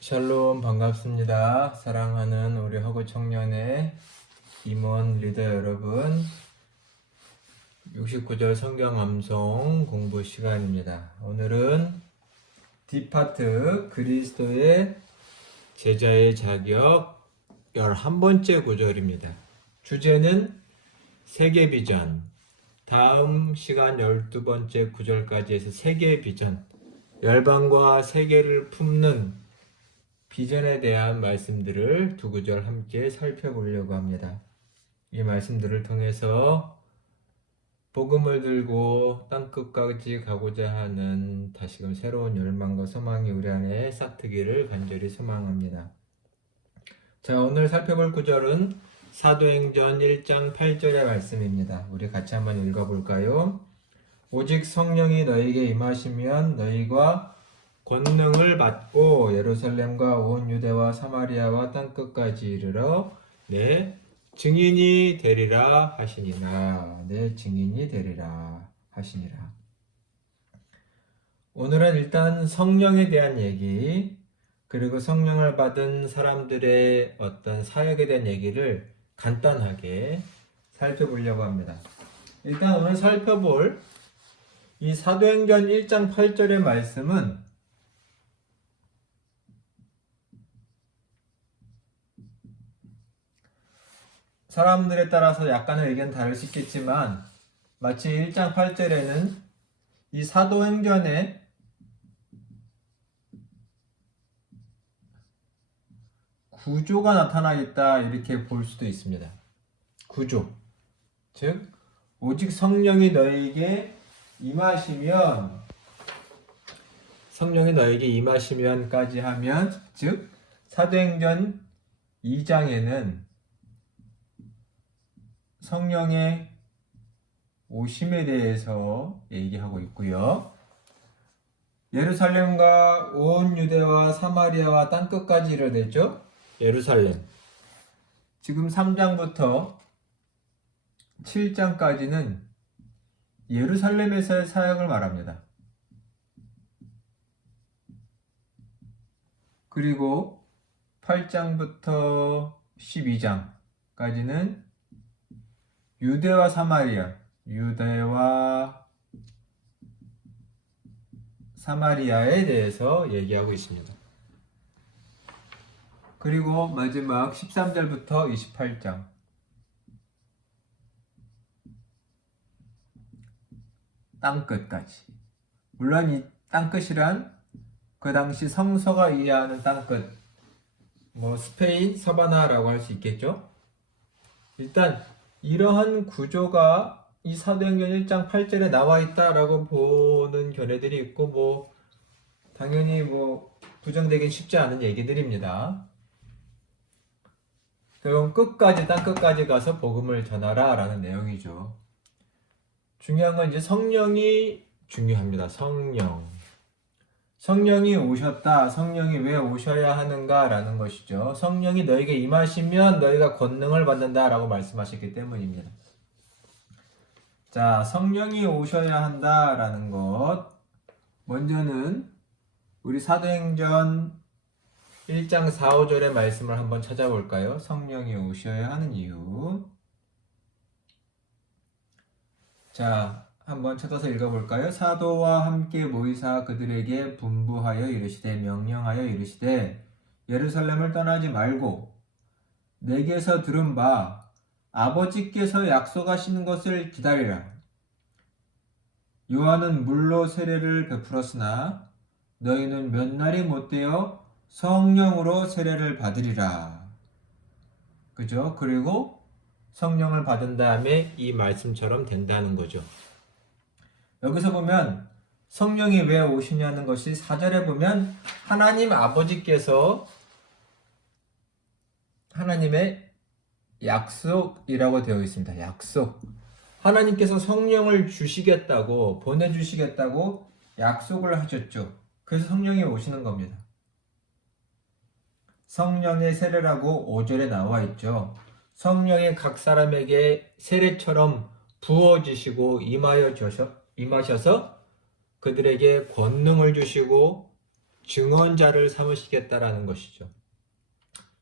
샬롬 반갑습니다. 사랑하는 우리 허구 청년의 임원 리더 여러분, 69절 성경 암송 공부 시간입니다. 오늘은 D파트 그리스도의 제자의 자격 11번째 구절입니다. 주제는 세계 비전. 다음 시간 12번째 구절까지 해서 세계 비전, 열방과 세계를 품는 비전에 대한 말씀들을 두 구절 함께 살펴보려고 합니다. 이 말씀들을 통해서 복음을 들고 땅끝까지 가고자 하는 다시금 새로운 열망과 소망이 우리 안에 싹트기를 간절히 소망합니다. 자, 오늘 살펴볼 구절은 사도행전 1장 8절의 말씀입니다. 우리 같이 한번 읽어볼까요? 오직 성령이 너에게 임하시면 너희가 권능을 받고 예루살렘과 온 유대와 사마리아와 땅끝까지 이르러 내 증인이 되리라 하시니라. 내 증인이 되리라 하시니라. 오늘은 일단 성령에 대한 얘기, 그리고 성령을 받은 사람들의 어떤 사역에 대한 얘기를 간단하게 살펴보려고 합니다. 일단 오늘 살펴볼 이 사도행전 1장 8절의 말씀은 사람들에 따라서 약간의 의견 다를 수 있겠지만 마치 1장 8절에는 이 사도행전에 구조가 나타나 있다 이렇게 볼 수도 있습니다. 구조, 즉 오직 성령이 너에게 임하시면까지 하면, 즉 사도행전 2장에는 성령의 오심에 대해서 얘기하고 있고요. 예루살렘과 온 유대와 사마리아와 땅끝까지 이르렀죠. 예루살렘. 지금 3장부터 7장까지는 예루살렘에서의 사역을 말합니다. 그리고 8장부터 12장까지는 유대와 사마리아에 대해서 얘기하고 있습니다. 그리고 마지막 13절부터 28장 땅끝까지. 물론 이 땅끝이란 그 당시 성서가 이해하는 땅끝, 스페인 서바나라고 할 수 있겠죠. 일단 이러한 구조가 이 사도행전 1장 8절에 나와 있다라고 보는 견해들이 있고, 당연히 부정되긴 쉽지 않은 얘기들입니다. 그럼 땅끝까지 가서 복음을 전하라 라는 내용이죠. 중요한 건 이제 성령이 중요합니다. 성령이 오셨다. 성령이 왜 오셔야 하는가 라는 것이죠. 성령이 너에게 임하시면 너희가 권능을 받는다 라고 말씀하셨기 때문입니다. 자, 성령이 오셔야 한다 라는 것, 먼저는 우리 사도행전 1장 4, 5절의 말씀을 한번 찾아볼까요? 성령이 오셔야 하는 이유. 자, 한번 찾아서 읽어볼까요? 사도와 함께 모이사 그들에게 분부하여 이르시되 명령하여 이르시되 예루살렘을 떠나지 말고 내게서 들은 바 아버지께서 약속하시는 것을 기다리라. 요한은 물로 세례를 베풀었으나 너희는 몇 날이 못되어 성령으로 세례를 받으리라. 그죠? 그리고 성령을 받은 다음에 이 말씀처럼 된다는 거죠. 여기서 보면 성령이 왜 오시냐는 것이 4절에 보면 하나님 아버지께서 하나님의 약속이라고 되어 있습니다. 약속. 하나님께서 성령을 주시겠다고, 보내주시겠다고 약속을 하셨죠. 그래서 성령이 오시는 겁니다. 성령의 세례라고 5절에 나와 있죠. 성령이 각 사람에게 세례처럼 부어지시고 임하셔서 그들에게 권능을 주시고 증언자를 삼으시겠다라는 것이죠.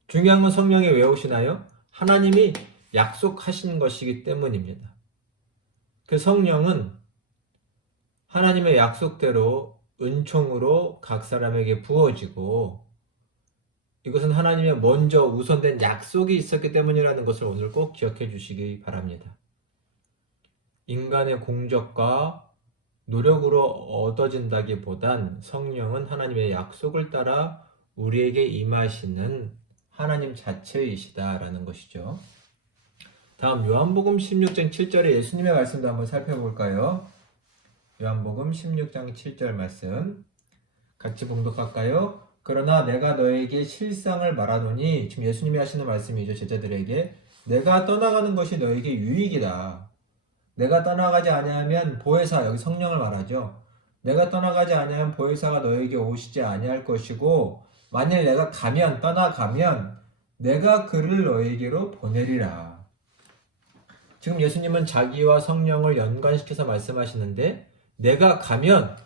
중요한 건 성령이 왜 오시나요? 하나님이 약속하신 것이기 때문입니다. 그 성령은 하나님의 약속대로 은총으로 각 사람에게 부어지고, 이것은 하나님의 먼저 우선된 약속이 있었기 때문이라는 것을 오늘 꼭 기억해 주시기 바랍니다. 인간의 공적과 노력으로 얻어진다기보단 성령은 하나님의 약속을 따라 우리에게 임하시는 하나님 자체이시다라는 것이죠. 다음 요한복음 16장 7절의 예수님의 말씀도 한번 살펴볼까요? 요한복음 16장 7절 말씀 같이 봉독할까요? 그러나 내가 너에게 실상을 말하노니, 지금 예수님이 하시는 말씀이죠. 제자들에게 내가 떠나가는 것이 너에게 유익이다. 내가 떠나가지 아니하면 보혜사, 여기 성령을 말하죠. 내가 떠나가지 아니하면 보혜사가 너에게 오시지 아니할 것이고, 만일 내가 떠나가면 내가 그를 너에게로 보내리라. 지금 예수님은 자기와 성령을 연관시켜서 말씀하시는데, 내가 가면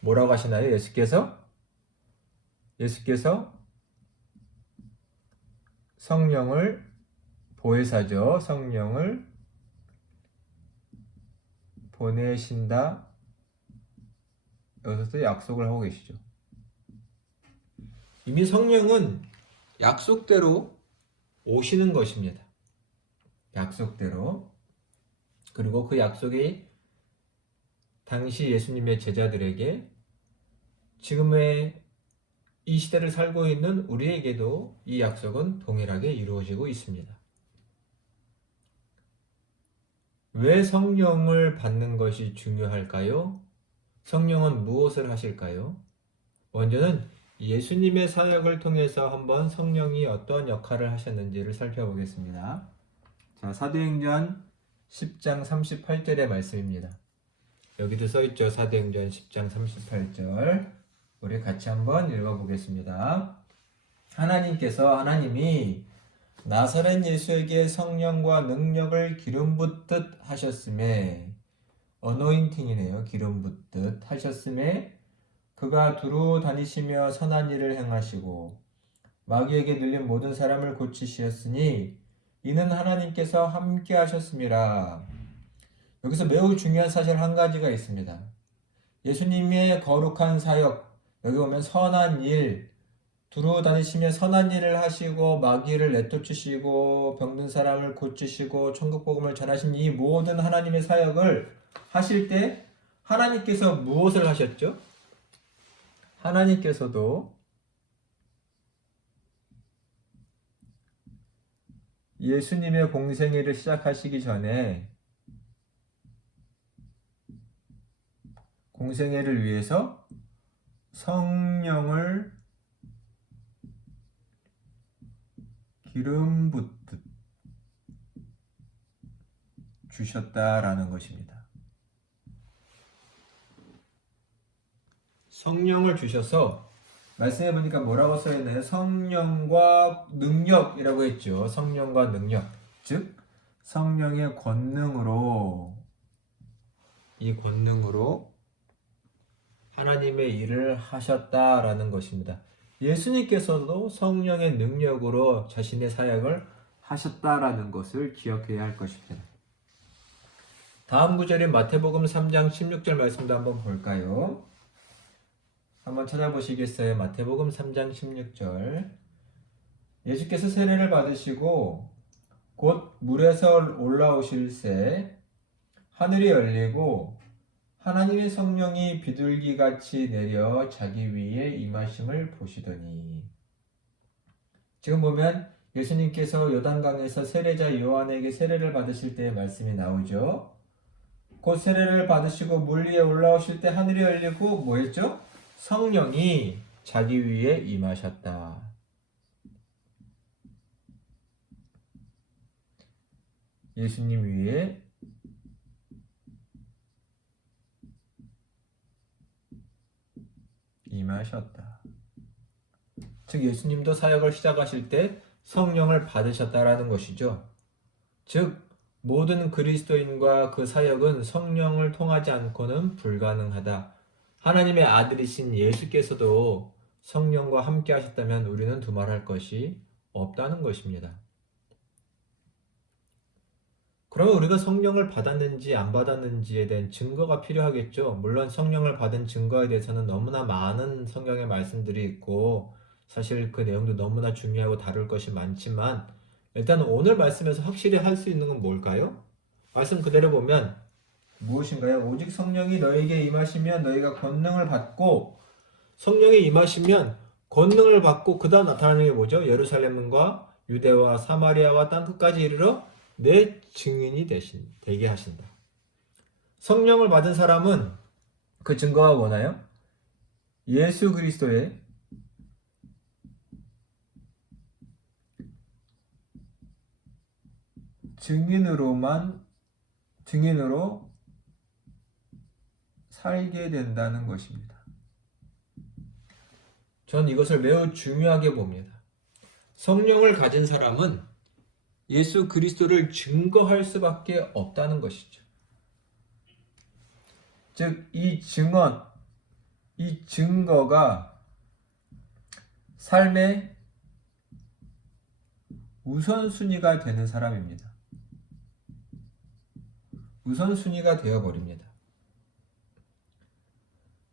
뭐라고 하시나요? 예수께서 성령을, 보혜사죠. 성령을 보내신다. 여기서 약속을 하고 계시죠. 이미 성령은 약속대로 오시는 것입니다. 약속대로. 그리고 그 약속이 당시 예수님의 제자들에게, 지금의 이 시대를 살고 있는 우리에게도 이 약속은 동일하게 이루어지고 있습니다. 왜 성령을 받는 것이 중요할까요? 성령은 무엇을 하실까요? 먼저는 예수님의 사역을 통해서 한번 성령이 어떤 역할을 하셨는지를 살펴보겠습니다. 자, 사도행전 10장 38절의 말씀입니다. 여기도 써있죠. 사도행전 10장 38절. 우리 같이 한번 읽어보겠습니다. 하나님이 나사렛 예수에게 성령과 능력을 기름 붓듯 하셨음에, 어노인팅이네요. 기름 붓듯 하셨음에 그가 두루 다니시며 선한 일을 행하시고 마귀에게 눌린 모든 사람을 고치시었으니 이는 하나님께서 함께 하셨음이라. 여기서 매우 중요한 사실 한 가지가 있습니다. 예수님의 거룩한 사역, 여기 보면 선한 일, 두루 다니시며 선한 일을 하시고 마귀를 내쫓으시고 병든 사람을 고치시고 천국 복음을 전하신 이 모든 하나님의 사역을 하실 때 하나님께서 무엇을 하셨죠? 하나님께서도 예수님의 공생애를 시작하시기 전에 공생애를 위해서 성령을 기름 붓듯 주셨다라는 것입니다. 성령을 주셔서, 말씀해 보니까 뭐라고 써있나요? 성령과 능력이라고 했죠. 성령과 능력, 즉 성령의 권능으로, 이 권능으로 하나님의 일을 하셨다라는 것입니다. 예수님께서도 성령의 능력으로 자신의 사역을 하셨다라는 것을 기억해야 할 것입니다. 다음 구절인 마태복음 3장 16절 말씀도 한번 볼까요? 한번 찾아보시겠어요? 마태복음 3장 16절. 예수께서 세례를 받으시고 곧 물에서 올라오실새 하늘이 열리고 하나님의 성령이 비둘기같이 내려 자기 위에 임하심을 보시더니. 지금 보면 예수님께서 요단강에서 세례자 요한에게 세례를 받으실 때의 말씀이 나오죠. 곧 세례를 받으시고 물 위에 올라오실 때 하늘이 열리고 뭐 했죠? 성령이 자기 위에 임하셨다. 예수님 위에 임하셨다. 즉 예수님도 사역을 시작하실 때 성령을 받으셨다라는 것이죠. 즉 모든 그리스도인과 그 사역은 성령을 통하지 않고는 불가능하다. 하나님의 아들이신 예수께서도 성령과 함께 하셨다면 우리는 두말할 것이 없다는 것입니다. 그러면 우리가 성령을 받았는지 안 받았는지에 대한 증거가 필요하겠죠. 물론 성령을 받은 증거에 대해서는 너무나 많은 성경의 말씀들이 있고 사실 그 내용도 너무나 중요하고 다룰 것이 많지만 일단 오늘 말씀에서 확실히 할 수 있는 건 뭘까요? 말씀 그대로 보면 무엇인가요? 오직 성령이 너에게 임하시면 너희가 권능을 받고 성령이 임하시면 권능을 받고 그 다음 나타나는 게 뭐죠? 예루살렘과 유대와 사마리아와 땅끝까지 이르러 내 증인이 되게 하신다. 성령을 받은 사람은 그 증거가 뭐나요? 예수 그리스도의 증인으로 살게 된다는 것입니다. 전 이것을 매우 중요하게 봅니다. 성령을 가진 사람은 예수 그리스도를 증거할 수밖에 없다는 것이죠. 즉, 이 증거가 삶의 우선순위가 되는 사람입니다. 우선순위가 되어버립니다.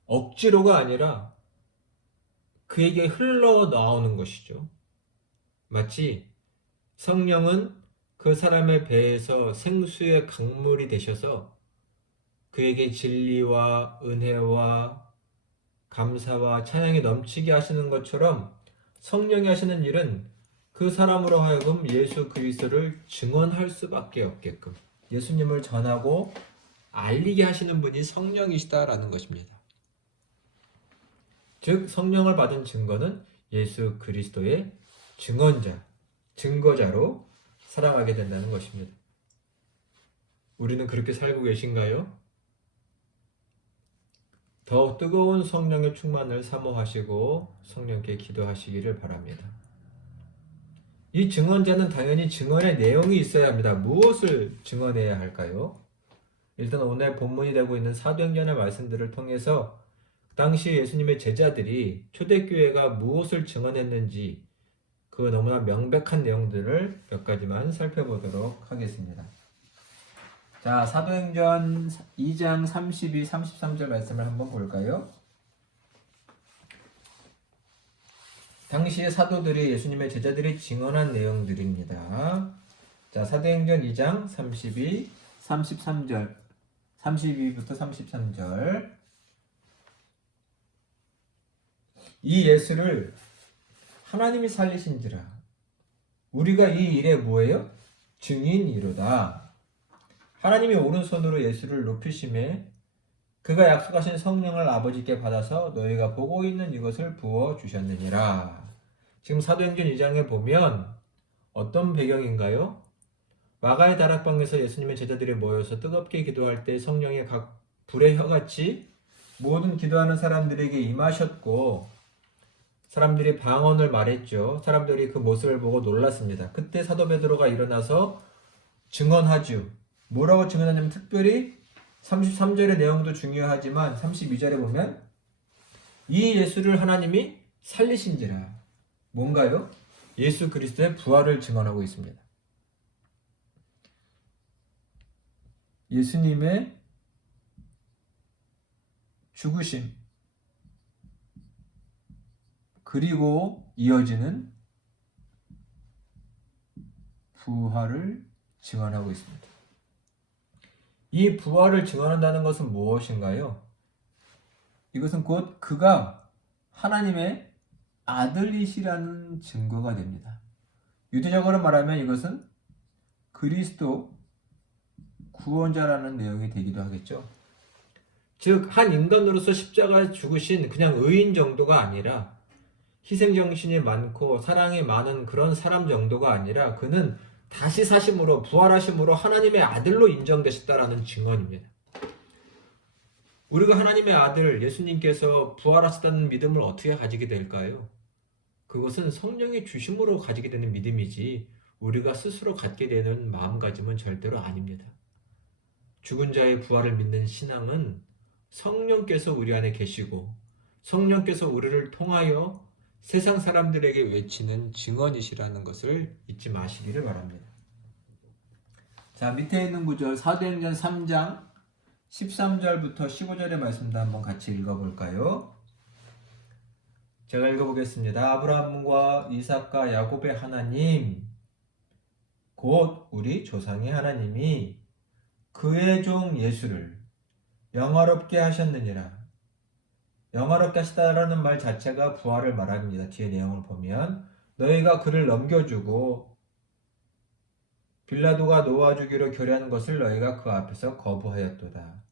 억지로가 아니라 그에게 흘러나오는 것이죠. 마치 성령은 그 사람의 배에서 생수의 강물이 되셔서 그에게 진리와 은혜와 감사와 찬양이 넘치게 하시는 것처럼 성령이 하시는 일은 그 사람으로 하여금 예수 그리스도를 증언할 수밖에 없게끔 예수님을 전하고 알리게 하시는 분이 성령이시다라는 것입니다. 즉 성령을 받은 증거는 예수 그리스도의 증거자로 살아가게 된다는 것입니다. 우리는 그렇게 살고 계신가요? 더 뜨거운 성령의 충만을 사모하시고 성령께 기도하시기를 바랍니다. 이 증언자는 당연히 증언의 내용이 있어야 합니다. 무엇을 증언해야 할까요? 일단 오늘 본문이 되고 있는 사도행전의 말씀들을 통해서 당시 예수님의 제자들이 초대교회가 무엇을 증언했는지 그 너무나 명백한 내용들을 몇 가지만 살펴보도록 하겠습니다. 자, 사도행전 2장 32, 33절 말씀을 한번 볼까요? 당시의 사도들이 예수님의 제자들이 증언한 내용들입니다. 자, 사도행전 2장 32, 33절 32부터 33절 이 예수를 하나님이 살리신지라 우리가 이 일에 뭐예요? 증인이로다. 하나님이 오른손으로 예수를 높이심에 그가 약속하신 성령을 아버지께 받아서 너희가 보고 있는 이것을 부어주셨느니라. 지금 사도행전 2장에 보면 어떤 배경인가요? 마가의 다락방에서 예수님의 제자들이 모여서 뜨겁게 기도할 때 성령의 각 불의 혀같이 모든 기도하는 사람들에게 임하셨고 사람들이 방언을 말했죠. 사람들이 그 모습을 보고 놀랐습니다. 그때 사도 베드로가 일어나서 증언하죠. 뭐라고 증언하냐면 특별히 33절의 내용도 중요하지만 32절에 보면 이 예수를 하나님이 살리신지라. 뭔가요? 예수 그리스도의 부활을 증언하고 있습니다. 예수님의 죽으심 그리고 이어지는 부활을 증언하고 있습니다. 이 부활을 증언한다는 것은 무엇인가요? 이것은 곧 그가 하나님의 아들이시라는 증거가 됩니다. 유대적으로 말하면 이것은 그리스도 구원자라는 내용이 되기도 하겠죠. 즉, 한 인간으로서 십자가에 죽으신 그냥 의인 정도가 아니라 희생정신이 많고 사랑이 많은 그런 사람 정도가 아니라 그는 다시 사심으로 부활하심으로 하나님의 아들로 인정되셨다라는 증언입니다. 우리가 하나님의 아들 예수님께서 부활하셨다는 믿음을 어떻게 가지게 될까요? 그것은 성령의 주심으로 가지게 되는 믿음이지 우리가 스스로 갖게 되는 마음가짐은 절대로 아닙니다. 죽은 자의 부활을 믿는 신앙은 성령께서 우리 안에 계시고 성령께서 우리를 통하여 세상 사람들에게 외치는 증언이시라는 것을 잊지 마시기를 바랍니다. 자, 밑에 있는 구절 사도행전 3장 13절부터 15절의 말씀도 한번 같이 읽어볼까요? 제가 읽어보겠습니다. 아브라함과 이삭과 야곱의 하나님 곧 우리 조상의 하나님이 그의 종 예수를 영화롭게 하셨느니라. 영화롭게 하시다라는 말 자체가 부활을 말합니다. 뒤에 내용을 보면 너희가 그를 넘겨주고 빌라도가 놓아주기로 결의한 것을 너희가 그 앞에서 거부하였도다.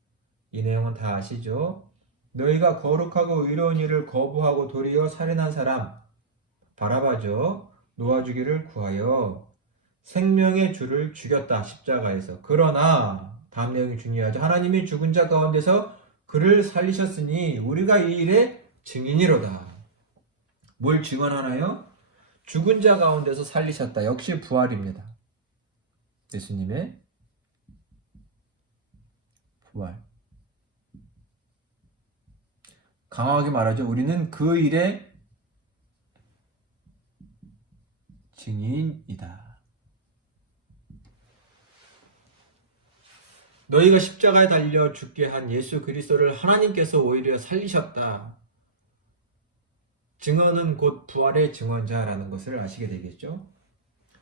이 내용은 다 아시죠? 너희가 거룩하고 의로운 일을 거부하고 도리어 살인한 사람 바라바죠. 놓아주기를 구하여 생명의 주를 죽였다. 십자가에서. 그러나 다음 내용이 중요하죠. 하나님이 죽은 자 가운데서 그를 살리셨으니 우리가 이 일의 증인이로다. 뭘 증언하나요? 죽은 자 가운데서 살리셨다. 역시 부활입니다. 예수님의 부활. 강하게 말하죠. 우리는 그 일의 증인이다. 너희가 십자가에 달려 죽게 한 예수 그리스도를 하나님께서 오히려 살리셨다. 증언은 곧 부활의 증언자라는 것을 아시게 되겠죠.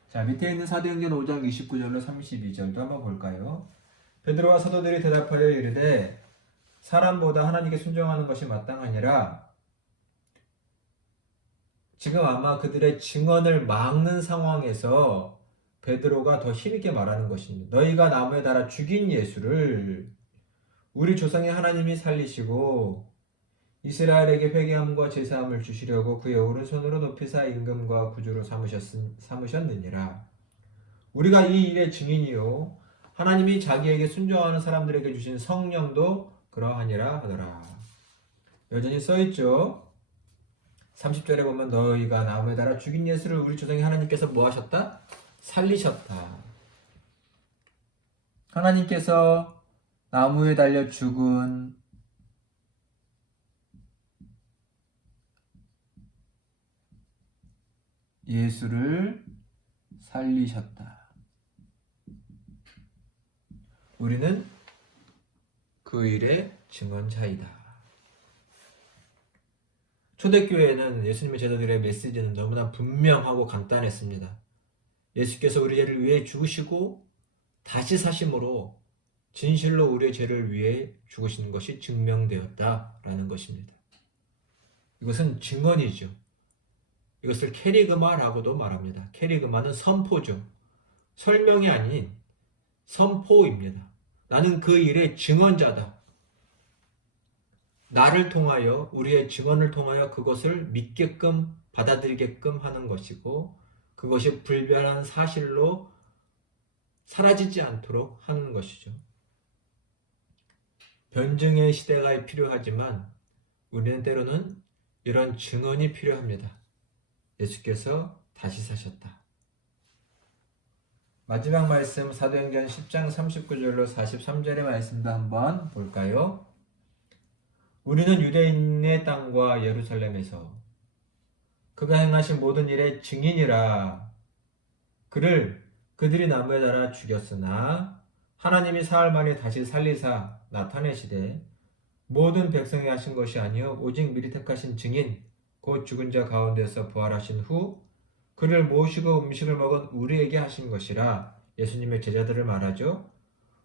자, 밑에 있는 사도행전 5장 29절로 32절도 한번 볼까요? 베드로와 사도들이 대답하여 이르되 사람보다 하나님께 순종하는 것이 마땅하니라. 지금 아마 그들의 증언을 막는 상황에서 베드로가 더 힘있게 말하는 것입니다. 너희가 나무에 달아 죽인 예수를 우리 조상의 하나님이 살리시고 이스라엘에게 회개함과 제사함을 주시려고 그의 오른손으로 높이사 임금과 구주로 삼으셨느니라. 우리가 이 일의 증인이요 하나님이 자기에게 순종하는 사람들에게 주신 성령도 그러하니라 하더라. 여전히 써있죠. 30절에 보면 너희가 나무에 달아 죽인 예수를 우리 조상의 하나님께서 뭐 하셨다? 살리셨다. 하나님께서 나무에 달려 죽은 예수를 살리셨다. 우리는 그 일의 증언자이다. 초대교회는 예수님의 제자들의 메시지는 너무나 분명하고 간단했습니다. 예수께서 우리 죄를 위해 죽으시고 다시 사심으로 진실로 우리의 죄를 위해 죽으시는 것이 증명되었다라는 것입니다. 이것은 증언이죠. 이것을 캐리그마라고도 말합니다. 캐리그마는 선포죠. 설명이 아닌 선포입니다. 나는 그 일의 증언자다. 나를 통하여 우리의 증언을 통하여 그것을 믿게끔 받아들이게끔 하는 것이고 그것이 불변한 사실로 사라지지 않도록 하는 것이죠. 변증의 시대가 필요하지만 우리는 때로는 이런 증언이 필요합니다. 예수께서 다시 사셨다. 마지막 말씀 사도행전 10장 39절로 43절의 말씀도 한번 볼까요? 우리는 유대인의 땅과 예루살렘에서 그가 행하신 모든 일의 증인이라. 그들이 나무에 달아 죽였으나 하나님이 사흘 만에 다시 살리사 나타내시되 모든 백성이 하신 것이 아니요 오직 미리 택하신 증인 곧 죽은 자 가운데서 부활하신 후 그를 모시고 음식을 먹은 우리에게 하신 것이라. 예수님의 제자들을 말하죠.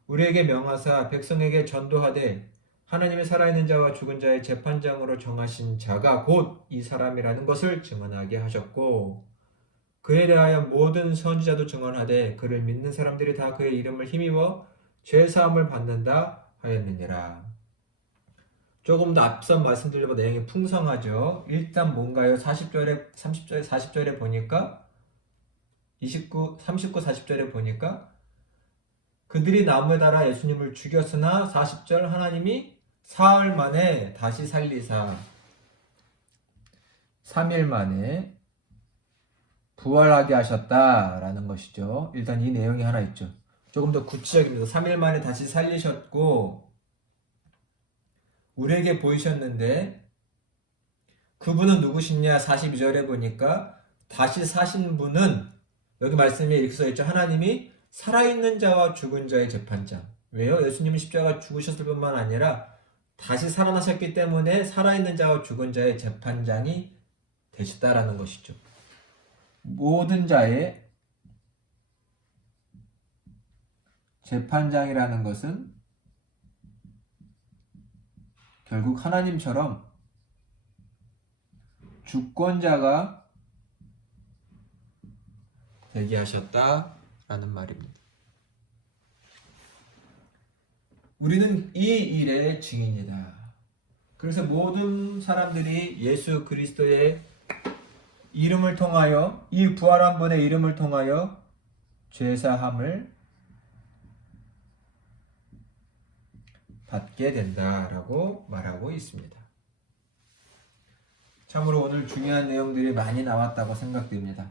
우리에게 명하사 백성에게 전도하되 하나님의 살아있는 자와 죽은 자의 재판장으로 정하신 자가 곧 이 사람이라는 것을 증언하게 하셨고 그에 대하여 모든 선지자도 증언하되 그를 믿는 사람들이 다 그의 이름을 힘입어 죄사함을 받는다 하였느니라. 조금 더 앞선 말씀드려보다 내용이 풍성하죠. 일단 뭔가요? 40절에 30절에 40절에 보니까 39, 40절에 보니까 그들이 나무에 달아 예수님을 죽였으나 40절 하나님이 사흘 만에 다시 살리사 3일 만에 부활하게 하셨다라는 것이죠. 일단 이 내용이 하나 있죠. 조금 더 구체적입니다. 3일 만에 다시 살리셨고 우리에게 보이셨는데 그분은 누구시냐? 42절에 보니까 다시 사신 분은 여기 말씀에 이렇게 써있죠. 하나님이 살아있는 자와 죽은 자의 재판장. 왜요? 예수님은 십자가 죽으셨을 뿐만 아니라 다시 살아나셨기 때문에 살아있는 자와 죽은 자의 재판장이 되셨다라는 것이죠. 모든 자의 재판장이라는 것은 결국 하나님처럼 주권자가 되게 하셨다라는 말입니다. 우리는 이 일의 증인이다. 그래서 모든 사람들이 예수 그리스도의 이름을 통하여, 이 부활한 분의 이름을 통하여 죄사함을 받게 된다라고 말하고 있습니다. 참으로 오늘 중요한 내용들이 많이 나왔다고 생각됩니다.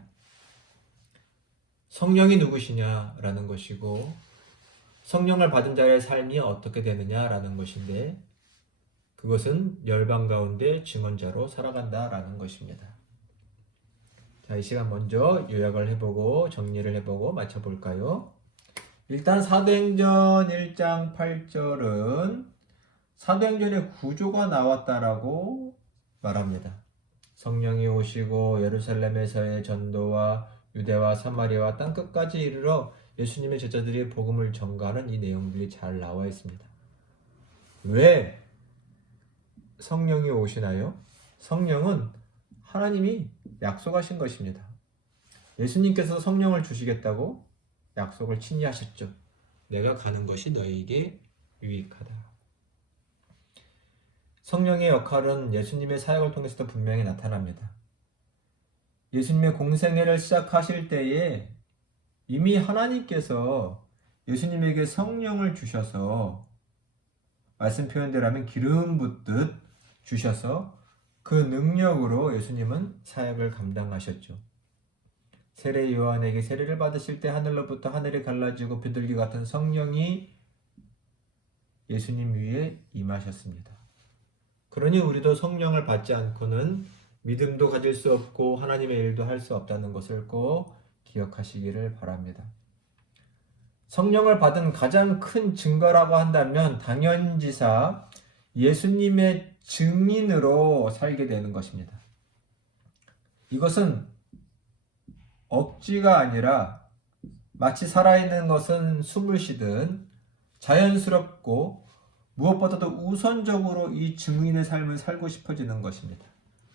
성령이 누구시냐라는 것이고, 성령을 받은 자의 삶이 어떻게 되느냐라는 것인데, 그것은 열방 가운데 증언자로 살아간다라는 것입니다. 자, 이 시간 먼저 요약을 해보고 정리를 해보고 맞춰볼까요? 일단 사도행전 1장 8절은 사도행전의 구조가 나왔다라고 말합니다. 성령이 오시고 예루살렘에서의 전도와 유대와 사마리아와 땅끝까지 이르러 예수님의 제자들이 복음을 전가하는 이 내용들이 잘 나와 있습니다. 왜 성령이 오시나요? 성령은 하나님이 약속하신 것입니다. 예수님께서 성령을 주시겠다고 약속을 친히 하셨죠. 내가 가는 것이 너희에게 유익하다. 성령의 역할은 예수님의 사역을 통해서도 분명히 나타납니다. 예수님의 공생애를 시작하실 때에 이미 하나님께서 예수님에게 성령을 주셔서, 말씀 표현대로 하면 기름 붓듯 주셔서 그 능력으로 예수님은 사역을 감당하셨죠. 세례 요한에게 세례를 받으실 때 하늘로부터 하늘이 갈라지고 비둘기 같은 성령이 예수님 위에 임하셨습니다. 그러니 우리도 성령을 받지 않고는 믿음도 가질 수 없고 하나님의 일도 할 수 없다는 것을 꼭 기억하시기를 바랍니다. 성령을 받은 가장 큰 증거라고 한다면 당연지사 예수님의 증인으로 살게 되는 것입니다. 이것은 억지가 아니라 마치 살아있는 것은 숨을 쉬듯 자연스럽고 무엇보다도 우선적으로 이 증인의 삶을 살고 싶어지는 것입니다.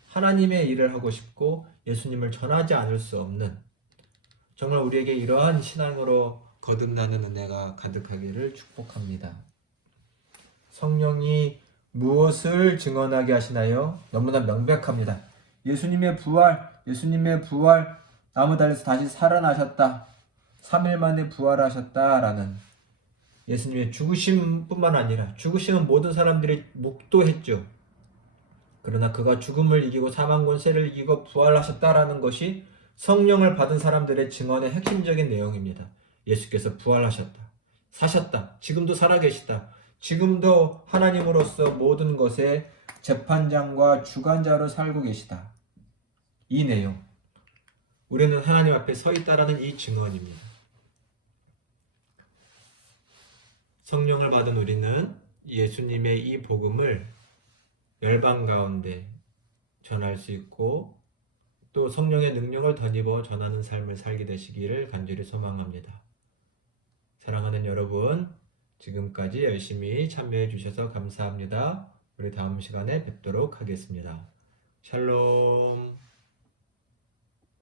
하나님의 일을 하고 싶고 예수님을 전하지 않을 수 없는, 정말 우리에게 이러한 신앙으로 거듭나는 은혜가 가득하기를 축복합니다. 성령이 무엇을 증언하게 하시나요? 너무나 명백합니다. 예수님의 부활, 나무다리에서 다시 살아나셨다. 3일 만에 부활하셨다라는, 예수님의 죽으심뿐만 아니라 죽으심은 모든 사람들이 묵도했죠. 그러나 그가 죽음을 이기고 사망 권세를 이기고 부활하셨다라는 것이 성령을 받은 사람들의 증언의 핵심적인 내용입니다. 예수께서 부활하셨다. 사셨다. 지금도 살아계시다. 지금도 하나님으로서 모든 것의 재판장과 주관자로 살고 계시다. 이 내용. 우리는 하나님 앞에 서 있다라는 이 증언입니다. 성령을 받은 우리는 예수님의 이 복음을 열방 가운데 전할 수 있고 또 성령의 능력을 덧입어 전하는 삶을 살게 되시기를 간절히 소망합니다. 사랑하는 여러분, 지금까지 열심히 참여해 주셔서 감사합니다. 우리 다음 시간에 뵙도록 하겠습니다. 샬롬.